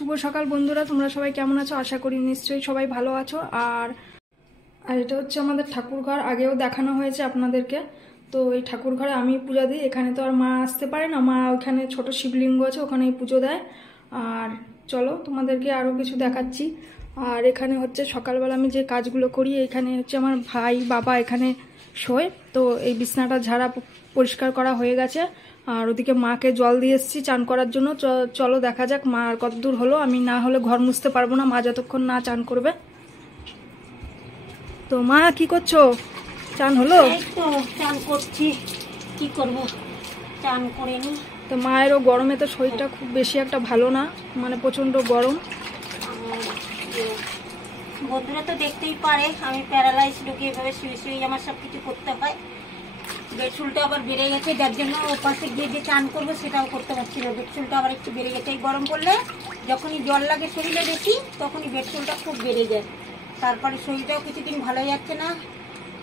শুভ সকাল বন্ধুরা, তোমরা সবাই কেমন আছো? আশা করি নিশ্চয়ই সবাই ভালো আছো। আর এটা হচ্ছে আমাদের ঠাকুরঘর, আগেও দেখানো হয়েছে আপনাদেরকে। তো এই ঠাকুরঘরে আমি পূজা দিই। এখানে তো আর মা আসতে পারে না, মা ওখানে ছোট শিবলিঙ্গ আছে, ওখানেই পুজো দেয়। আর চলো তোমাদেরকে আরও কিছু দেখাচ্ছি। আর এখানে হচ্ছে সকালবেলা আমি যে কাজগুলো করি, এখানে হচ্ছে আমার ভাই বাবা এখানে শোয়। তো এই বিছনাটা ঝাড়া পরিষ্কার করা হয়ে গেছে। আর ওদিকে মাকে জল দিয়ে এসেছি চান করার জন্য। চলো দেখা যাক মা আর কত দূর হলো। আমি না হলে ঘর মুছতে পারবো না, মা যতক্ষণ না চান করবে। তো মা কি করছো? চান হলো? এই তো চান করছি, কি করব, চান করে নি। তো মায়েরও গরমে তো শরীরটা খুব বেশি একটা ভালো না, মানে প্রচন্ড গরম। বন্ধুরা তো দেখতেই পারে আমি প্যারালাইজ লোকে এভাবে শুয়ে শুয়ে আমার সব কিছু করতে হয়। বেডশুলটা আবার বেড়ে গেছে, যার জন্য ও পাশে গিয়ে যে চান করবো সেটাও করতে পারছি না। বেডশুলটা আবার একটু বেড়ে গেছে। এই গরম পড়লে যখনই জল লাগে শরীরে বেশি, তখনই বেডশুলটা খুব বেড়ে যায়। তারপরে শরীরটাও কিছুদিন ভালো যাচ্ছে না।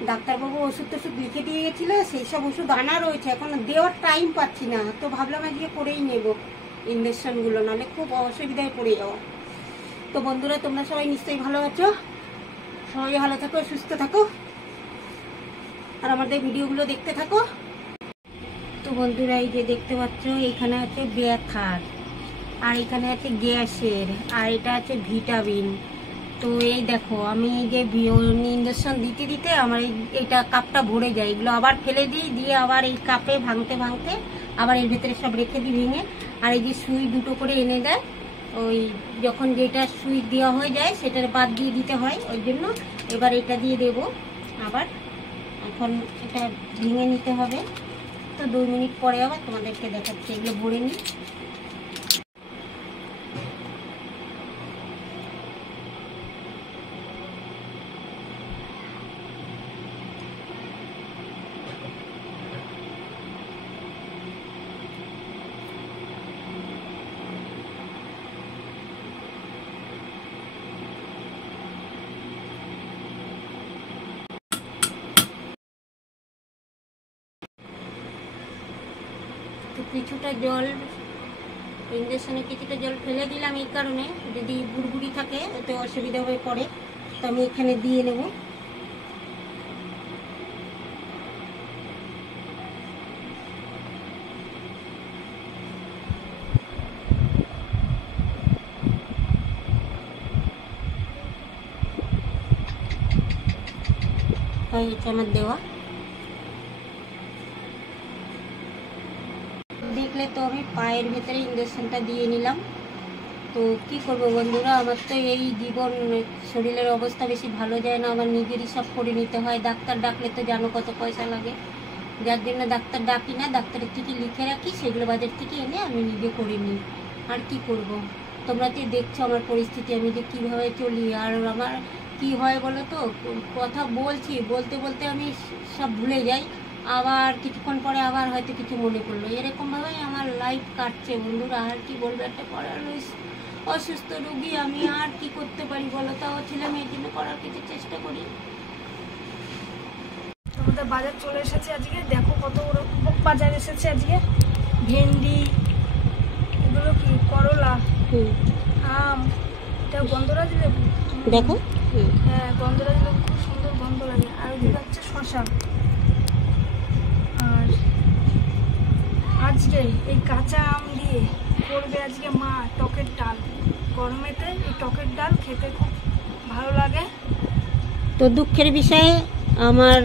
ডাক্তারবাবু ওষুধ টষুধ লিখে দিয়ে গেছিলো, সেই সব ওষুধ আনা রয়েছে, এখন দেওয়ার টাইম পাচ্ছি না। তো ভাবলাম আজকে করেই নেব ইঞ্জেকশনগুলো, নাহলে খুব অসুবিধায় পড়ে যাওয়া। তো বন্ধুরা তোমরা সবাই নিশ্চয়ই ভালো আছো, সবাই ভালো থাকো, সুস্থ থাকো, আর আমাদের ভিডিওগুলো দেখতে থাকো। তো বন্ধুরা এই যে দেখতে পাচ্ছ, এখানে আছে ব্যথার, আর এখানে আছে গ্যাসের, আর এটা আছে ভিটামিন। তো এই দেখো আমি এই যে ইঞ্জেকশন দিতে দিতে আমার এইটা কাপটা ভরে যায়, এগুলো আবার ফেলে দিই, দিয়ে আবার এই কাপে ভাঙতে ভাঙতে আবার এর ভেতরে সব রেখে দিই ভেঙে। আর এই যে সুই দুটো করে এনে দেয়, ওই যখন যেটা সুই দেওয়া হয়ে যায় সেটার বাদ দিয়ে দিতে হয়, ওই জন্য এবার এটা দিয়ে দেব আবার। এখন এটা ভেঙে নিতে হবে। তো 2 মিনিট পরে আবার তোমাদেরকে দেখাচ্ছি, এগুলো ভরে নিই। তো কিছুটা জল, ইঞ্জেকশনে কিছুটা জল ফেলে দিলাম এই কারণে, যদি বুড়বুড়ি থাকে এতে অসুবিধা হয়ে পড়ে। তো আমি এখানে দিয়ে নেব। হয়েছে আমার দেওয়া। দেখলে তো আমি পায়ের ভেতরে ইঞ্জেকশনটা দিয়ে নিলাম। তো কি করব বন্ধুরা, আমার তো এই জীবন, শরীরের অবস্থা বেশি ভালো যায় না, আমার নিজেরই সব করে নিতে হয়। ডাক্তার ডাকলে তো জানো কত পয়সা লাগে, যার জন্য ডাক্তার ডাকি না, ডাক্তারের থেকে লিখে রাখি, সেগুলো বাজার থেকে এনে আমি নিজে করে নিই। আর কি করব, তোমরা তো দেখছো আমার পরিস্থিতি, আমি যে কীভাবে চলি। আর আমার কি হয় বলো তো, কথা বলছি, বলতে বলতে আমি সব ভুলে যাই, আবার কিছুক্ষণ পরে আবার হয়তো কিছু মনে পড়লো, এরকমভাবেই আমার লাইফ কাটছে বন্ধুরা। আর কি বলবো, একটা অসুস্থ রোগী আমি, আর কি করতে পারি বলো? তাও ছেলে মেয়ের জন্য করার কিছু চেষ্টা করি। আমাদের বাজার চলে এসেছে আজকে, দেখো কত বাজার এসেছে আজকে। ভেন্ডি, এগুলো কি করলা, আম, এটা গন্ধরাজ লেবু, দেখো। হ্যাঁ গন্ধরাজ লেবু, খুব সুন্দর গন্ধ লাগে। আর ওদিকে হচ্ছে শশা। আর আজকে এই কাঁচা আম দিয়ে করবে আজকে মা টকের ডাল। গরমেতে এই টকের ডাল খেতে খুব ভালো লাগে। তো দুঃখের বিষয়ে আমার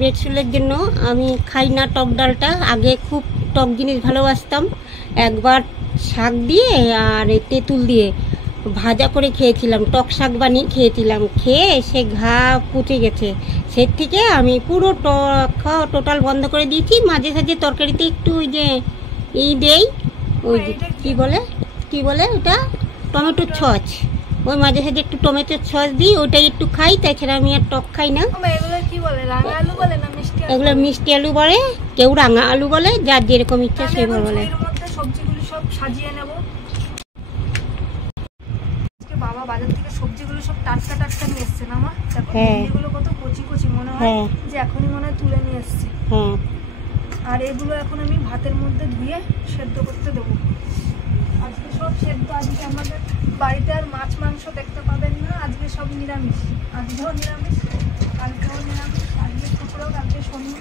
বেডশুলের জন্য আমি খাই না টক ডালটা। আগে খুব টক জিনিস ভালোবাসতাম, একবার শাক দিয়ে আর তেঁতুল দিয়ে ভাজা করে খেয়েছিলাম, টক শাক বানিয়ে খেয়েছিলাম, খেয়ে সে ঘা পুঁতে গেছে। সে থেকে আমি পুরো টক খাওয়া টোটাল বন্ধ করে দিয়েছি। মাঝে সাঝে তরকারিতে একটু ওই যে দেই, ওই কি বলে ওটা, টমেটোর ছচ, ওই মাঝে সাঝে একটু টমেটোর ছচ দিই, ওটাই একটু খাই। তাছাড়া আমি আর টক খাই না। এগুলো মিষ্টি আলু বলে, কেউ রাঙা আলু বলে, যার যেরকম ইচ্ছা সেভাবে বলে। সবজিগুলো সব সাজিয়ে নেব। বাবা বাজার থেকে সবজিগুলো সব টাটকা টাটকা নিয়ে এসছে না মা? দেখো এগুলো কত কচি কচি, মনে হয় যে এখনই মনে হয় তুলে নিয়ে এসছে। আর এগুলো এখন আমি ভাতের মধ্যে ধুয়ে সেদ্ধ করতে দেবো। আজকে সব সেদ্ধ, আজকে আমাদের বাড়িতে আর মাছ মাংস দেখতে পাবেন না, আজকে সব নিরামিষ। আজকেও নিরামিষ, কালকেও নিরামিষ, আজকে শুক্র, কালকে শনি।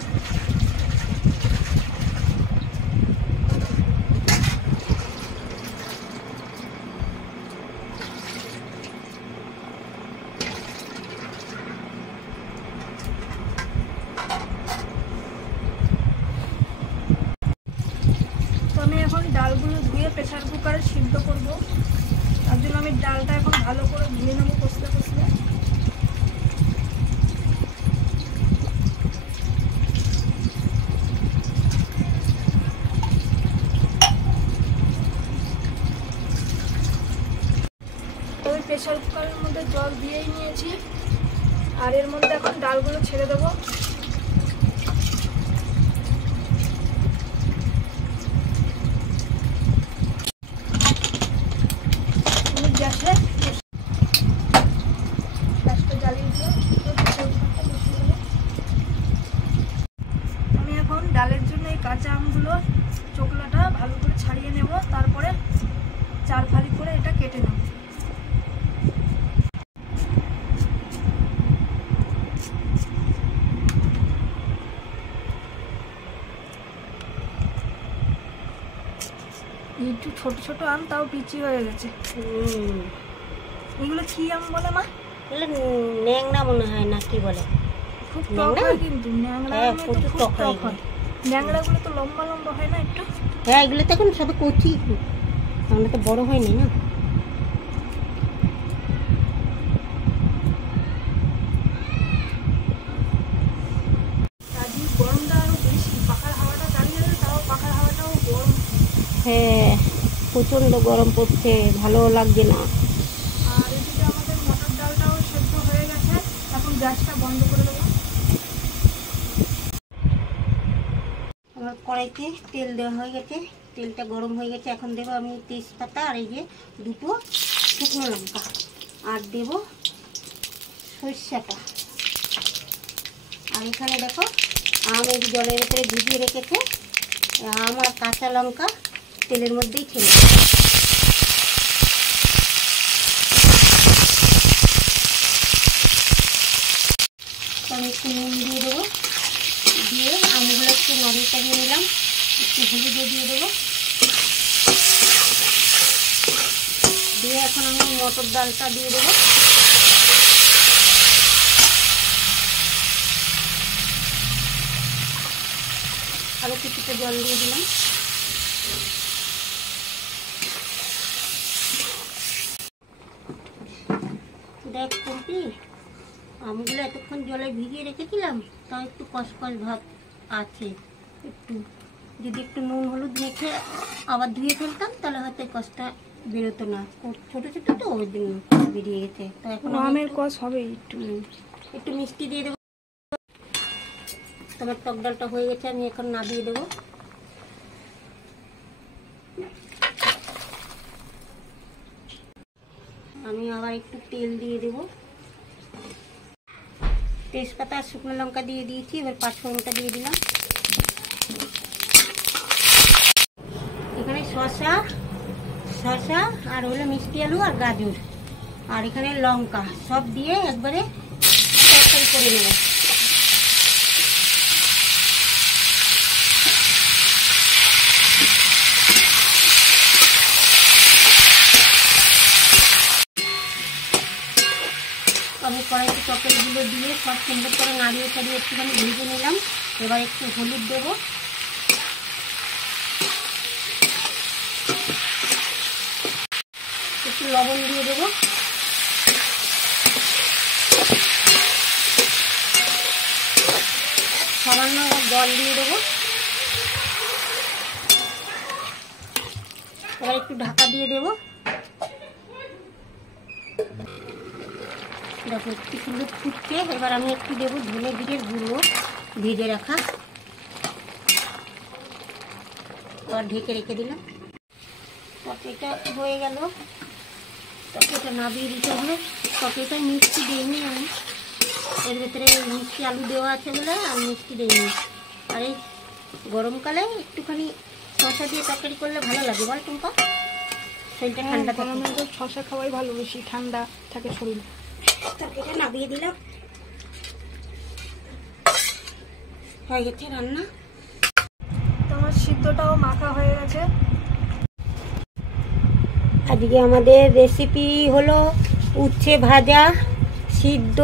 তো আমি এখন ডালগুলো ধুয়ে প্রেসার কুকারে সিদ্ধ করব। তার জন্য আমি ডালটা এখন ভালো করে ধুয়ে নেবো কষলে কষলে। ওই প্রেসার কুকারের মধ্যে জল দিয়েই নিয়েছি, আর এর মধ্যে এখন ডালগুলো ছেড়ে দেবো। গ্যাসটা জ্বালিয়ে দিলাম। আমি এখন ডালের জন্য এই কাঁচা আমগুলো চোকলাটা ভালো করে ছাড়িয়ে নেব, তারপরে 4 ফালি করে এটা কেটে নেব। একটু ছোট ছোট আম, তাও পিচি হয়ে গেছে। এগুলো কি আম বলে মা? ন্যাংরা মনে হয় না, কি বলে? খুব টক হয় কিন্তু, ন্যাংরা আমে তো খুব টক হয়। ন্যাংরাগুলো তো লম্বা লম্বা হয় না একটু? হ্যাঁ, এগুলো তো এখন সব কচি, আমরা তো বড় হয়নি না। আজকে গরমটা আরো বেশি, পাখার হাওয়াটা চালিয়ে দেবে, তাও পাখার হাওয়াটাও গরম। হ্যাঁ, প্রচণ্ড গরম পড়ছে, ভালো লাগছে না। আর এদিকে আমাদের মটর ডালটাও সেদ্ধ হয়ে গেছে, এখন গ্যাসটা বন্ধ করে দেবো। আমার কড়াইতে তেল দেওয়া হয়ে গেছে, তেলটা গরম হয়ে গেছে। এখন দেবো আমি তেজপাতা, আর এই যে 2টো শুকনো লঙ্কা, আর দেবো সরষেটা। আর এখানে দেখো আম এই জলের উপরে ভিজিয়ে রেখেছে, আম আর কাঁচা লঙ্কা তেলের মধ্যেই ছেড়ে দেবো। আমি একটু নুন দিয়ে দেবো, দিয়ে আমগুলো একটু নাড়িয়ে চাড়িয়ে নিলাম, একটু হলুদও দিয়ে দেবো, দিয়ে এখন আমি মটর ডালটা দিয়ে দেবো। আরও কিছুটা জল দিয়ে দিলাম। দেখ কুমপি, আমগুলো এতক্ষণ জলে ভিজিয়ে রেখেছিলাম, তাও একটু কসকস ভাব আছে। একটু যদি একটু নুন হলুদ মেখে আবার ধুয়ে ফেলতাম, তাহলে হয়তো কষটা বেরোতো না। ছোটো ছোটো তো ওই জন্য বেরিয়ে গেছে। তো এখন আমের কষ হবে একটু। একটু মিষ্টি দিয়ে দেবো। তোমার টক ডালটা হয়ে গেছে, আমি এখন নামিয়ে দেবো। আমি আবার একটু তেল দিয়ে দেবো, তেজপাতা আর শুকনো লঙ্কা দিয়ে দিয়েছি, এবার পাঁচফোড়নটা দিয়ে দিলাম। এখানে শসা আর হলো মিষ্টি আলু আর গাজর, আর এখানে লঙ্কা সব দিয়ে একবারে তরকারি করে নেব। আমি কড়াইতে তরকারিগুলো দিয়ে সব সুন্দর করে নাড়িয়ে চাড়িয়ে একটুখানি ভেজে নিলাম। এবার একটু হলুদ দেবো, একটু লবণ দিয়ে দেবো, সামান্য জল দিয়ে দেবো। এবার একটু ঢাকা দিয়ে দেবো। দেখো একটু সুন্দর ফুটছে। এবার আমি একটু দেবো ধনে জিরের গুঁড়ো ভেজে রাখা, আর ঢেকে রেখে দিলাম। তরকারিটা হয়ে গেল, তরকারিটা নামিয়ে দিতে হবে। তরকারিটায় মিষ্টি দিইনি আমি, এর ভেতরে মিষ্টি আলু দেওয়া আছে বলে আর মিষ্টি দিইনি। আর এই গরমকালে একটুখানি শসা দিয়ে তরকারি করলে ভালো লাগে, বল টুম্পা? শরীরটা ঠান্ডা থাকে। গরমে তো শশা খাওয়াই ভালো, বেশি ঠান্ডা থাকে শরীর। তরকারিটা নামিয়ে দিলাম, হয়ে গেছে রান্না। তো আমার সিদ্ধটাও মাখা হয়ে গেছে। আজকে আমাদের রেসিপি হলো উচ্ছে ভাজা, সিদ্ধ,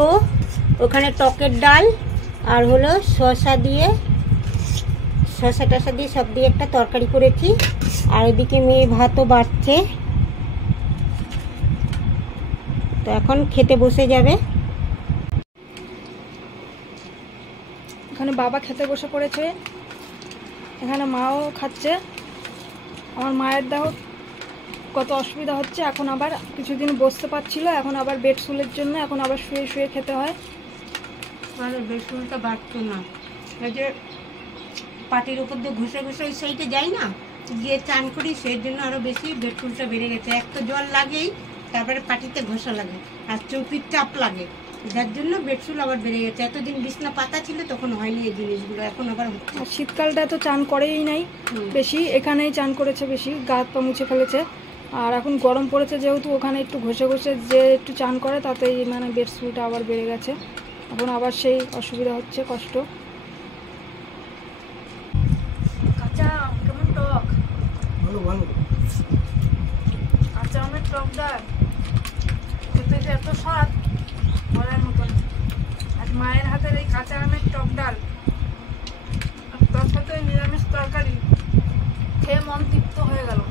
ওখানে টকের ডাল, আর হলো শসা দিয়ে, শসা টসা দিয়ে সব দিয়ে একটা তরকারি করেছি। আর ওদিকে মেয়ে ভাতও বাড়ছে, তো এখন খেতে বসে যাবে। এখানে বাবা খেতে বসে পড়েছে, এখানে মাও খাচ্ছে। আমার মায়ের দেখো কত অসুবিধা হচ্ছে, এখন আবার কিছুদিন বসতে পারছিল, এখন আবার বেড শুলের জন্য এখন আবার শুয়ে শুয়ে খেতে হয়। বেড শুলটা বাড়তো না, এই যে পাটির উপর দিয়ে ঘষে ঘষে ওই সাইডে যাই না, গিয়ে চান করি, সেই জন্য আরো বেশি বেড শুলটা বেড়ে গেছে। এক তো জল লাগেই, তারপরে পাটিতে ঘষা লাগে, আর চৌকির চাপ লাগে, যার জন্য বেডশুল আবার বেড়ে গেছে। এতদিন বিছনা পাতা ছিল তখন হয়নি এই জিনিসগুলো, এখন আবার হচ্ছে। আর শীতকালটা তো চান করেই নাই বেশি, এখানেই চান করেছে বেশি, গা হাত পা মুছে ফেলেছে। আর এখন গরম পড়েছে যেহেতু, ওখানে একটু ঘষে ঘষে যে একটু চান করে তাতেই মানে বেড শুলটা আবার বেড়ে গেছে, এখন আবার সেই অসুবিধা হচ্ছে, কষ্ট। কাঁচা আম কেমন টক, ভালো ভালো। কাঁচা আমের টক ডাল খেতে যে এত স্বাদ বলার মতন। আজ মায়ের হাতের এই কাঁচা আমের টক ডাল আর তার সাথে নিরামিষ তরকারি খেয়ে মন তৃপ্ত হয়ে গেল।